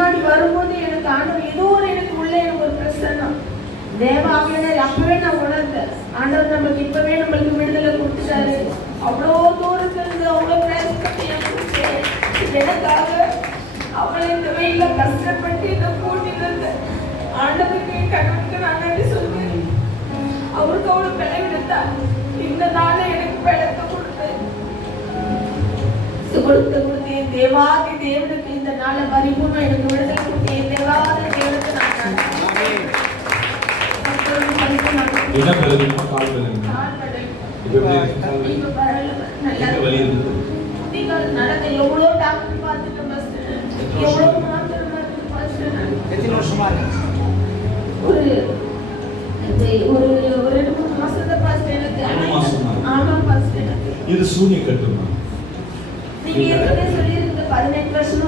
முன்னாடி வரும்போது எனக்கு ஆண்டவர் ஏதோ ஒரு எனக்கு உள்ள எனக்கு ஒரு பிரசன்னம் தேவாவியனர் அப்பவே நான் உணர்ந்தேன். ஆண்டவர் நமக்கு இப்பவே நம்மளுக்கு விடுதலை கொடுத்துட்டாரு. அவ்வளோ தூரத்துல இருந்து அவ்வளோ பிரயாசப்பட்டு எனக்காக அவளை இந்த வெயில கஷ்டப்பட்டு இந்த கூட்டிலிருந்து ஆண்டவருக்கு கணவனுக்கு நான் நன்றி சொல்றேன். அவருக்கு அவ்வளவு பிழை விடுத்தார். இந்த நாள எனக்கு பிழத்தை கொடுத்து தேவாதி தேவனுக்கு இந்த நாள பரிபூர்ணம் எனக்கு விடுதலை கொடுத்து தேவாதி தேவனுக்கு நான் நடக்க எவ்வளோ டாக்டர் பார்த்துட்டு எவ்வளோ ஒரு 2-3 மாசத்தை பார்த்து எனக்கு ஆமா பார்த்து இது சூனிய கட்டுமா? நீங்க ஏற்கனவே சொல்லியிருந்த 18 வருஷம்